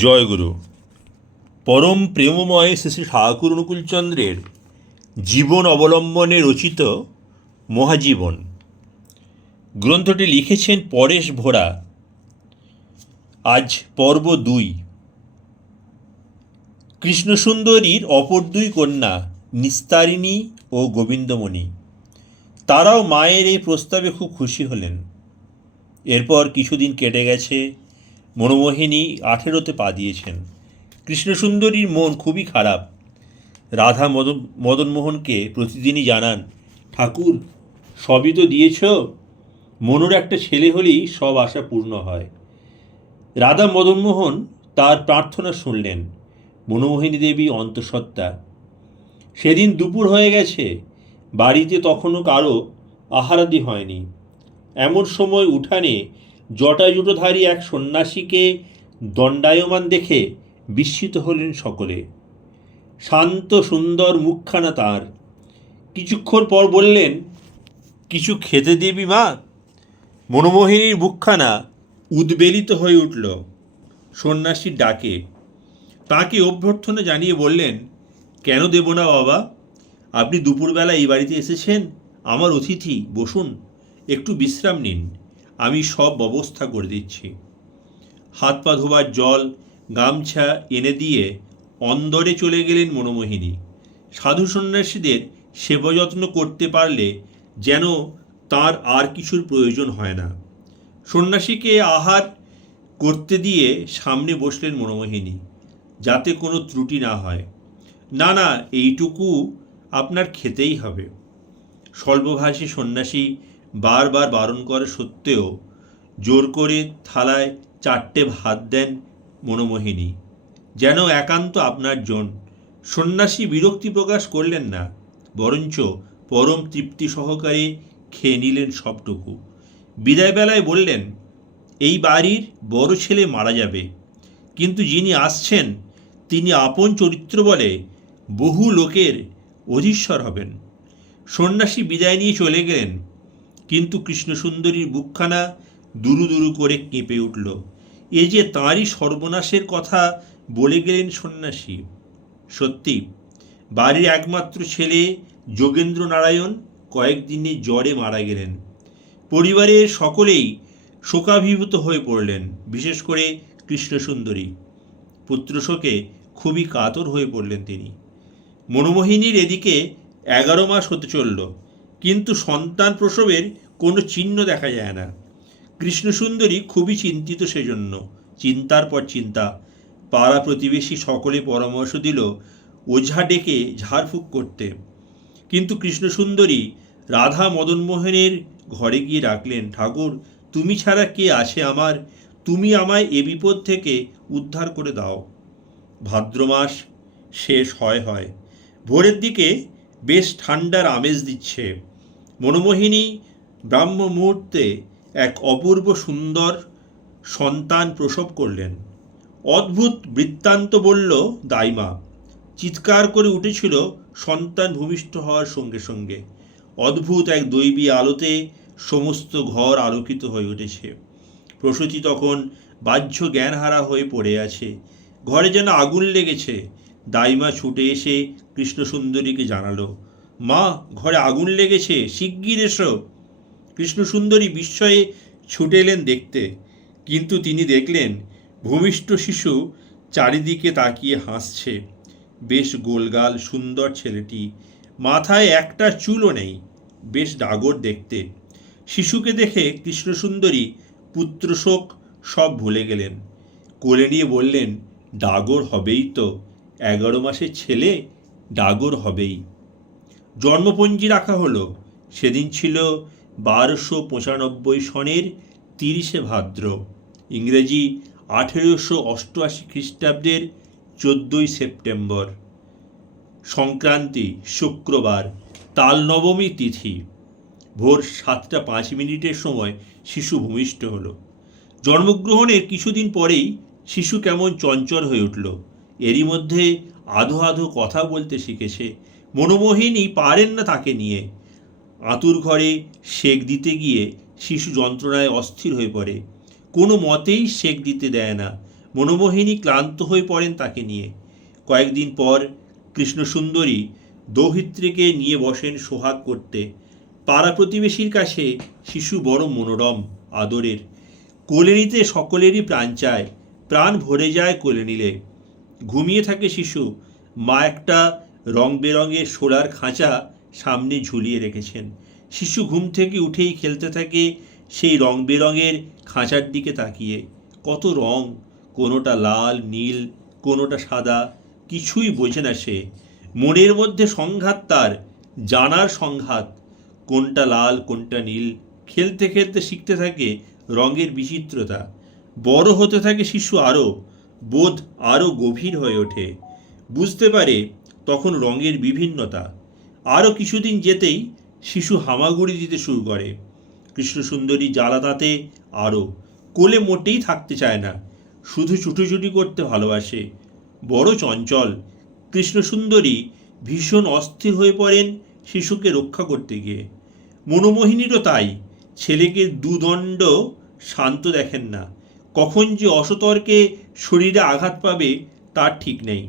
জয়গুরু। পরম প্রেমময় শ্রী শ্রী ঠাকুর অনুকূলচন্দ্রের জীবন অবলম্বনে রচিত মহাজীবন গ্রন্থটি লিখেছেন পরেশ ভোরা। আজ পর্ব 2। কৃষ্ণসুন্দরীর অপর দুই কন্যা নিস্তারিণী ও গোবিন্দমণি, তারাও মায়ের এই প্রস্তাবে খুব খুশি হলেন। এরপর কিছুদিন কেটে গেছে। মনোমোহিনী 18তে পা দিয়েছেন। কৃষ্ণসুন্দরীর মন খুবই খারাপ। রাধা মদনমোহনকে প্রতিদিনই জানান, ঠাকুর সবই তো দিয়েছ, মনুর একটা ছেলে হলেই সব আশা পূর্ণ হয়। রাধা মদনমোহন তার প্রার্থনা শুনলেন। মনোমোহিনী দেবী অন্তঃসত্ত্বা। সেদিন দুপুর হয়ে গেছে, বাড়িতে তখনও কারো আহারাদি হয়নি। এমন সময় উঠানে জটাজুটোধারী এক সন্ন্যাসীকে দণ্ডায়মান দেখে বিস্মিত হলেন সকলে। শান্ত সুন্দর মুখখানা তাঁর। কিছুক্ষণ পর বললেন, কিছু খেতে দিবি মা? মনোমোহিনীর মুখখানা উদ্বেলিত হয়ে উঠল সন্ন্যাসীর ডাকে। তাকে অভ্যর্থনা জানিয়ে বললেন, কেন দেব না বাবা? আপনি দুপুরবেলা এই বাড়িতে এসেছেন, আমার অতিথি, বসুন, একটু বিশ্রাম নিন, আমি সব ব্যবস্থা করে দিচ্ছি। হাত পা ধোবার জল, গামছা এনে দিয়ে অন্দরে চলে গেলেন মনোমোহিনী। সাধু সন্ন্যাসীদের সেবা যত্ন করতে পারলে যেন তার আর কিছুর প্রয়োজন হয় না। সন্ন্যাসীকে আহার করতে দিয়ে সামনে বসলেন মনোমোহিনী, যাতে কোনো ত্রুটি না হয়। না না, এইটুকু আপনার খেতেই হবে। স্বল্পভাষী সন্ন্যাসী বারবার বারণ করে সত্ত্বেও জোর করে থালায় 4টে ভাত দেন মনোমোহিনী, যেন একান্ত আপনার জন। সন্ন্যাসী বিরক্তি প্রকাশ করলেন না, বরঞ্চ পরম তৃপ্তি সহকারে খেয়ে নিলেন সবটুকু। বিদায়বেলায় বললেন, এই বাড়ির বড় ছেলে মারা যাবে, কিন্তু যিনি আসছেন তিনি আপন চরিত্র বলে বহু লোকের অধীশ্বর হবেন। সন্ন্যাসী বিদায় নিয়ে চলে গেলেন, কিন্তু কৃষ্ণসুন্দরীর বুকখানা দুরু দুরু করে কেঁপে উঠল। এ যে তাঁরই সর্বনাশের কথা বলে গেলেন সন্ন্যাসী। সত্যি, বাড়ির একমাত্র ছেলে যোগেন্দ্র নারায়ণ কয়েকদিনে জ্বরে মারা গেলেন। পরিবারের সকলেই শোকাভিভূত হয়ে পড়লেন, বিশেষ করে কৃষ্ণসুন্দরী। পুত্রশোকে খুবই কাতর হয়ে পড়লেন তিনি। মনোমোহিনীর এদিকে 11 মাস হতে চলল, কিন্তু সন্তান প্রসবের কোনো চিহ্ন দেখা যায় না। কৃষ্ণসুন্দরী খুবই চিন্তিত সেজন্য। চিন্তার পর চিন্তা। পাড়া প্রতিবেশী সকলে পরামর্শ দিল ওঝা ডেকে ঝাড়ফুঁক করতে, কিন্তু কৃষ্ণসুন্দরী রাধা মদনমোহনের ঘরে গিয়ে ডাকলেন, ঠাকুর তুমি ছাড়া কে আছে আমার? তুমি আমায় এ বিপদ থেকে উদ্ধার করে দাও। ভাদ্র মাস শেষ হয়। ভোরের দিকে বেশ ঠান্ডার আমেজ দিচ্ছে। মনোমোহিনী ব্রাহ্ম মুহূর্তে এক অপূর্ব সুন্দর সন্তান প্রসব করলেন। অদ্ভুত বৃত্তান্ত বলল দাইমা। চিৎকার করে উঠেছিল সন্তান ভূমিষ্ঠ হওয়ার সঙ্গে সঙ্গে। অদ্ভুত এক দৈবী আলোতে সমস্ত ঘর আলোকিত হয়ে উঠেছে। প্রসূতি তখন বাহ্য জ্ঞানহারা হয়ে পড়ে আছে। ঘরে যেন আগুন লেগেছে। দাইমা ছুটে এসে কৃষ্ণসুন্দরীকে জানালো, মা, ঘরে আগুন লেগেছে, শিগগির এসো। কৃষ্ণসুন্দরী বিস্ময়ে ছুটে এলেন দেখতে, কিন্তু তিনি দেখলেন ভূমিষ্ঠ শিশু চারিদিকে তাকিয়ে হাসছে। বেশ গোলগাল সুন্দর ছেলেটি, মাথায় একটা চুলও নেই, বেশ ডাগর দেখতে। শিশুকে দেখে কৃষ্ণসুন্দরী পুত্রশোক সব ভুলে গেলেন। কোলে নিয়ে বললেন, ডাগর হবেই তো, 11 মাসের ছেলে, ডাগর হবেই। জন্মপঞ্জি রাখা হলো। সেদিন ছিল 1295 সনের 30শে ভাদ্র, ইংরেজি 1888 খ্রিস্টাব্দের 14ই সেপ্টেম্বর। সংক্রান্তি, শুক্রবার, তাল নবমী তিথি। ভোর 7টা 5 মিনিটের সময় শিশু ভূমিষ্ঠ হলো। জন্মগ্রহণের কিছুদিন পরেই শিশু কেমন চঞ্চল হয়ে উঠল। এরই মধ্যে আধো আধো কথা বলতে শিখেছে। মনোমোহিনী পারেন না তাকে নিয়ে। আতুর ঘরে সেক দিতে গিয়ে শিশু যন্ত্রণায় অস্থির হয়ে পড়ে। কোনো মতেই সেক দিতে দেয় না। মনোমোহিনী ক্লান্ত হয়ে পড়েন তাকে নিয়ে। কয়েকদিন পর কৃষ্ণসুন্দরী দৌহিত্রীকে নিয়ে বসেন সোহাগ করতে। পাড়া প্রতিবেশীর কাছে শিশু বড় মনোরম, আদরের। কোলে নিতে সকলেরই প্রাণ চায়, প্রাণ ভরে যায় কোলে নিলে। ঘুমিয়ে থাকে শিশু, মা একটা রং বেরঙের সোলার খাঁচা সামনে ঝুলিয়ে রেখেছেন। শিশু ঘুম থেকে উঠেই খেলতে থাকে সেই রং বেরঙের খাঁচার দিকে তাকিয়ে। কত রং, কোনোটা লাল নীল, কোনোটা সাদা, কিছুই বোঝে না সে। মনের মধ্যে সংঘাত তার, জানার সংঘাত, কোনটা লাল কোনটা নীল। খেলতে খেলতে শিখতে থাকে রঙের বিচিত্রতা। বড় হতে থাকে শিশু, আরও বোধ আরও গভীর হয়ে ওঠে। বুঝতে পারে তখন রঙের বিভিন্নতা। আরও কিছুদিন যেতেই শিশু হামাগুড়ি দিতে শুরু করে। কৃষ্ণসুন্দরী জ্বালা তাতে আরও। কোলে মোটেই থাকতে চায় না, শুধু ছুটোছুটি করতে ভালোবাসে। বড় চঞ্চল। কৃষ্ণসুন্দরী ভীষণ অস্থির হয়ে পড়েন শিশুকে রক্ষা করতে গিয়ে। মনোমোহিনীরও তাই। ছেলেকে দুদণ্ড শান্ত দেখেন না। কখন যে অসতর্কে শরীরে আঘাত পাবে তার ঠিক নেই।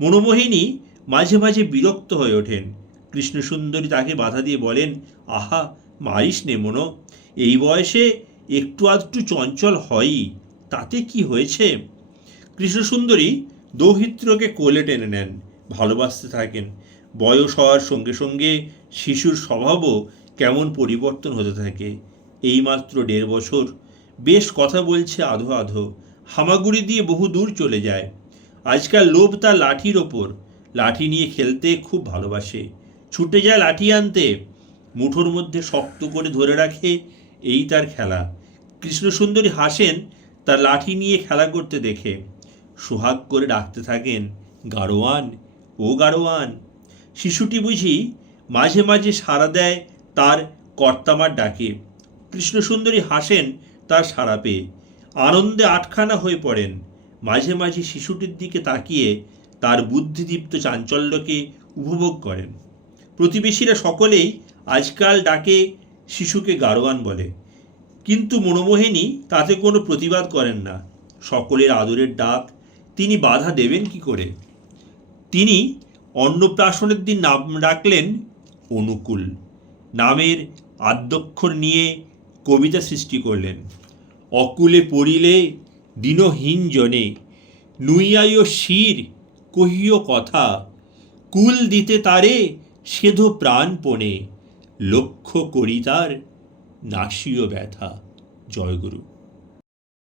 মনোমোহিনী মাঝে মাঝে বিরক্ত হয়ে ওঠেন। কৃষ্ণসুন্দরী তাকে বাধা দিয়ে বলেন, আহা, মারিস নে মনো, এই বয়সে একটু আধটু চঞ্চল হয়ই, তাতে কি হয়েছে। কৃষ্ণসুন্দরী দৌহিত্রকে কোলে টেনে নেন, ভালোবাসতে থাকেন। বয়স হওয়ার সঙ্গে সঙ্গে শিশুর স্বভাবও কেমন পরিবর্তন হতে থাকে। এইমাত্র 1.5 বছর, বেশ কথা বলছে আধো আধো, হামাগুড়ি দিয়ে বহু দূর চলে যায়। আজকাল লোভ তার লাঠির ওপর। লাঠি নিয়ে খেলতে খুব ভালোবাসে। ছুটে যায় লাঠি আনতে, মুঠোর মধ্যে শক্ত করে ধরে রাখে, এই তার খেলা। কৃষ্ণসুন্দরী হাসেন তার লাঠি নিয়ে খেলা করতে দেখে। সোহাগ করে ডাকতে থাকেন, গাড়োয়ান, ও গাড়োয়ান। শিশুটি বুঝি মাঝে মাঝে সাড়া দেয় তার কর্তামার ডাকে। কৃষ্ণসুন্দরী হাসেন তার সাড়া পেয়ে, আনন্দে আটখানা হয়ে পড়েন। মাঝে মাঝে শিশুটির দিকে তাকিয়ে তার বুদ্ধিদীপ্ত চাঞ্চল্যকে উপভোগ করেন। প্রতিবেশীরা সকলেই আজকাল ডাকে শিশুকে গাড়োয়ান বলে, কিন্তু মনোমোহিনী তাতে কোনো প্রতিবাদ করেন না। সকলের আদরের ডাক, তিনি বাধা দেবেন কি করে। তিনি অন্নপ্রাশনের দিন নাম রাখলেন অনুকূল। নামের আদ্যক্ষর নিয়ে কবিতা সৃষ্টি করলেন। অকুলে পড়িলে দিনহীন জনে, নুইয়াইও শির কহিও কথা, কুল দিতে তারে সেধো প্রাণপণে, লক্ষ্য করি তার নাসীয় ব্যথা। জয়গুরু।